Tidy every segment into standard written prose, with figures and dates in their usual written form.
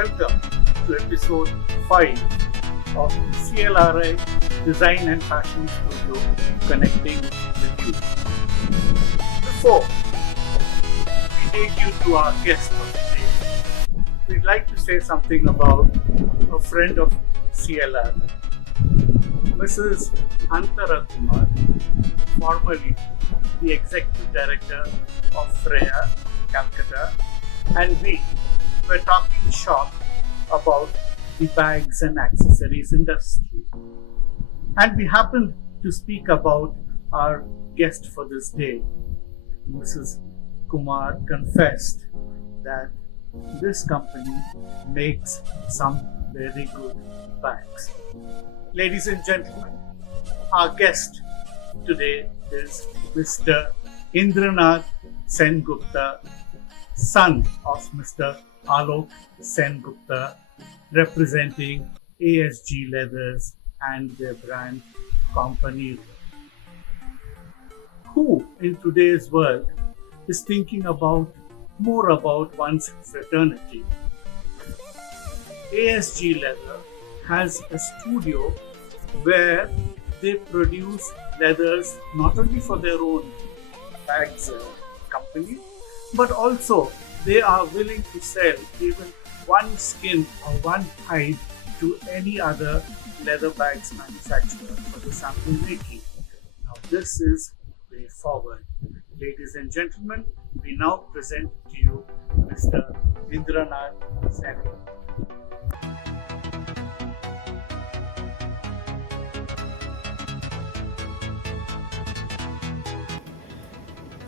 welcome to episode 5 of CLRI Design and Fashion Studio Connecting with You. Before we take you to our guest of the day, we'd like to say something about a friend of CLRI, Mrs. Antara Kumar, formerly the Executive Director of Freya, Calcutta, and we were talking shop about the bags and accessories industry. And we happened to speak about our guest for this day. Mrs. Kumar confessed that this company makes some very good bags. Ladies and gentlemen, our guest today is Mr. Indranath Sengupta, son of Mr. Alok Sengupta, representing ASG Leathers and their brand Company, who in today's world is thinking more about one's fraternity. ASG Leather has a studio where they produce leathers not only for their own bags company, but also they are willing to sell even one skin or one hide to any other leather bags manufacturer for the sample making. Now this is way forward. Ladies and gentlemen, we now present to you Mr. Indranath Sengupta.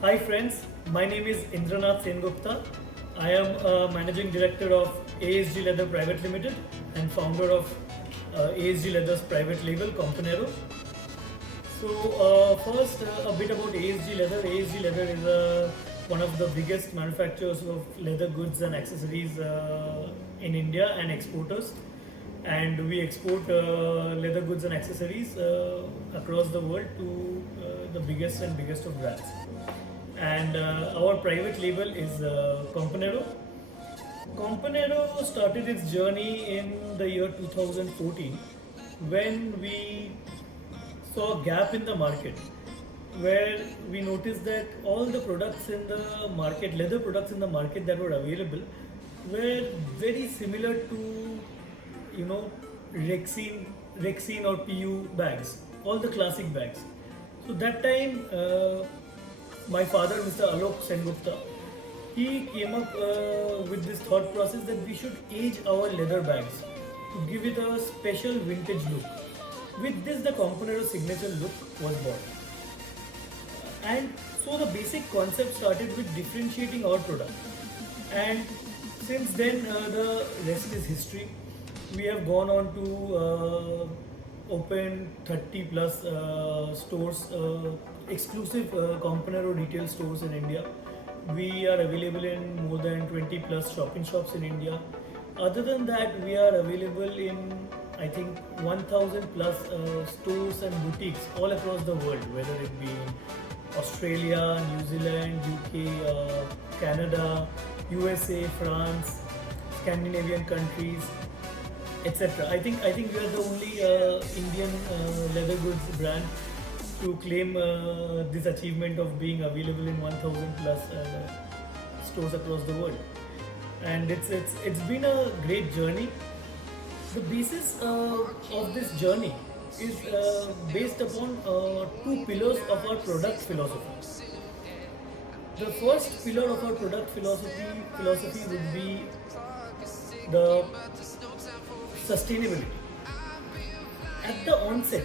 Hi friends, my name is Indranath Sengupta. I am a Managing Director of ASG Leather Private Limited and founder of ASG Leather's private label, Companero. So first a bit about ASG Leather. ASG Leather is one of the biggest manufacturers of leather goods and accessories in India and exporters. And we export leather goods and accessories across the world to the biggest of brands. And our private label is Companero. Companero started its journey in the year 2014 when we saw a gap in the market, where we noticed that all the products in the market, leather products in the market that were available, were very similar to, Rexine or PU bags, all the classic bags. So that time, my father, Mr. Alok Sengupta, he came up with this thought process that we should age our leather bags to give it a special vintage look. With this, the Companero signature look was born. And so the basic concept started with differentiating our product. And since then, the rest is history. We have gone on to open 30 plus stores, exclusive Companero retail stores in India. We are available in more than 20 plus shopping shops in India. Other than that, we are available in, I think, 1000 plus stores and boutiques all across the world, whether it be Australia, New Zealand, UK, Canada, USA, France, Scandinavian countries, etc. I think we are the only Indian leather goods brand to claim this achievement of being available in 1000 plus stores across the world. And it's been a great journey. The basis of this journey is based upon two pillars of our product philosophy. The first pillar of our product philosophy would be the sustainability. At the onset,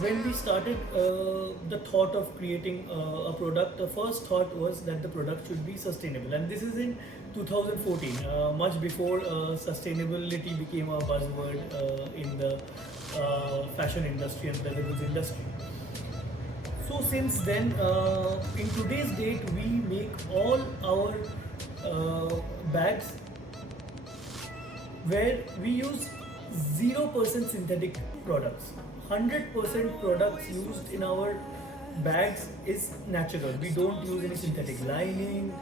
when we started the thought of creating a product, the first thought was that the product should be sustainable. And this is in 2014, much before sustainability became a buzzword in the fashion industry and leather goods industry. So since then, in today's date, we make all our bags where we use 0% synthetic products. 100% products used in our bags is natural. We don't use any synthetic lining.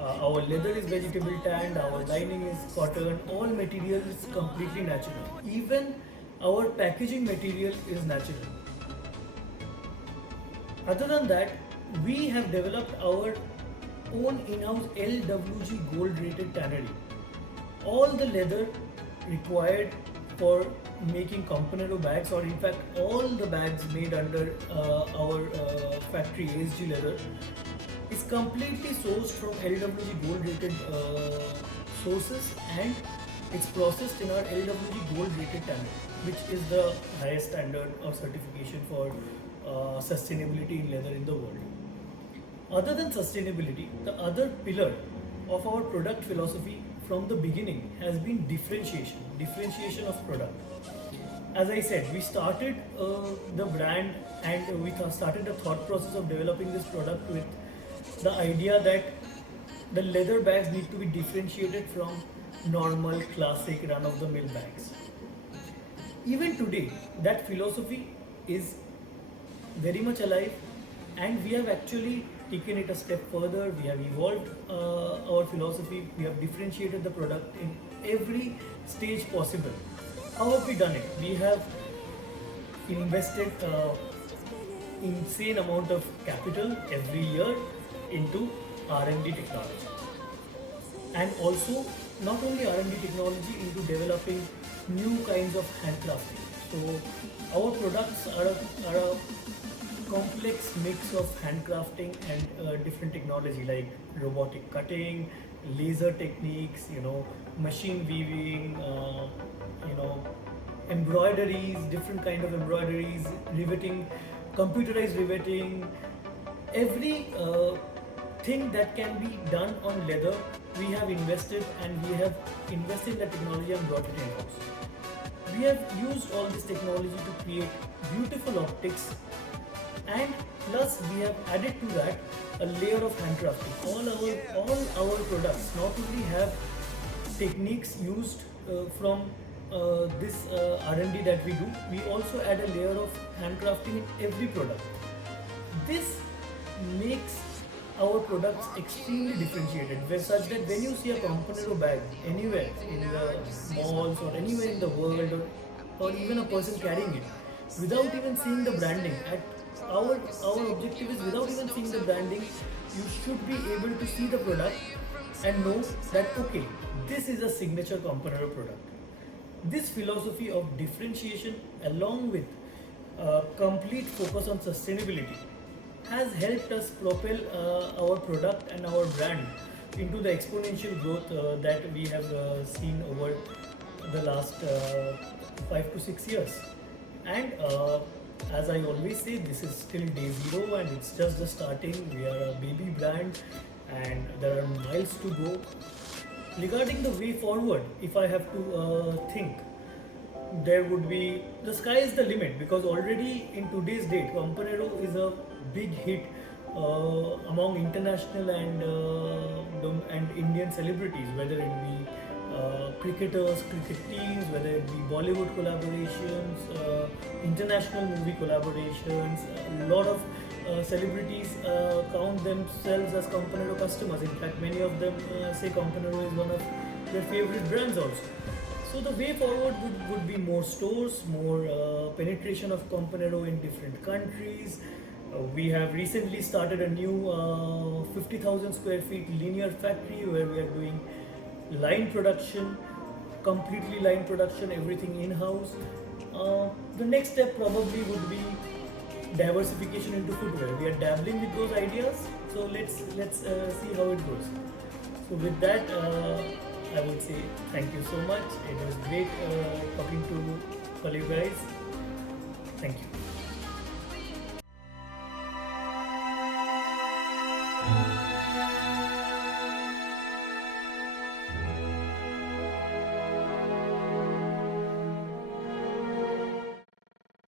Our leather is vegetable tanned. Our lining is cotton. All material is completely natural. Even our packaging material is natural. Other than that, we have developed our own in-house LWG gold-rated tannery. All the leather required for making Campanero bags, or in fact all the bags made under our factory ASG Leather, is completely sourced from LWG gold-rated sources, and it's processed in our LWG gold-rated tannery, which is the highest standard of certification for sustainability in leather in the world. Other than sustainability, the other pillar of our product philosophy from the beginning has been differentiation of product. As I said, we started the brand, and we started the thought process of developing this product with the idea that the leather bags need to be differentiated from normal, classic, run-of-the-mill bags. Even today, that philosophy is very much alive, and we have actually taken it a step further. We have evolved our philosophy. We have differentiated the product in every stage possible. How have we done it? We have invested insane amount of capital every year into R&D technology, and also not only R&D technology, into developing new kinds of handcrafting. So our products are a complex mix of handcrafting and different technology like robotic cutting, laser techniques, machine weaving, embroideries, different kind of embroideries, riveting, computerized riveting, every thing that can be done on leather, we have invested, and we have invested in the technology and brought it in-house. We have used all this technology to create beautiful optics, and plus we have added to that a layer of handcrafting. All our products not only have techniques used from this R&D that we do, we also add a layer of handcrafting in every product. This makes our products extremely differentiated, such that when you see a Campanero bag anywhere in the malls or anywhere in the world, or even a person carrying it, without even seeing the branding, our objective is, without even seeing the branding, you should be able to see the product and know that okay, this is a signature Campanero product. This philosophy of differentiation, along with complete focus on sustainability, has helped us propel our product and our brand into the exponential growth that we have seen over the last 5 to 6 years. And as I always say, this is still day zero, and it's just the starting. We are a baby brand, and there are miles to go. Regarding the way forward, if I have to think, there would be, the sky is the limit, because already in today's date, Campanero is a big hit among international and Indian celebrities, whether it be cricketers, cricket teams, whether it be Bollywood collaborations, international movie collaborations. A lot of celebrities count themselves as Campanero customers. In fact, many of them say Campanero is one of their favorite brands also. So the way forward would be more stores, more penetration of Campanero in different countries. We have recently started a new 50,000 square feet linear factory where we are doing line production, completely line production, everything in-house. The next step probably would be diversification into footwear. We are dabbling with those ideas, so let's see how it goes. So with that, I would say thank you so much. It was great talking to all you guys. Thank you.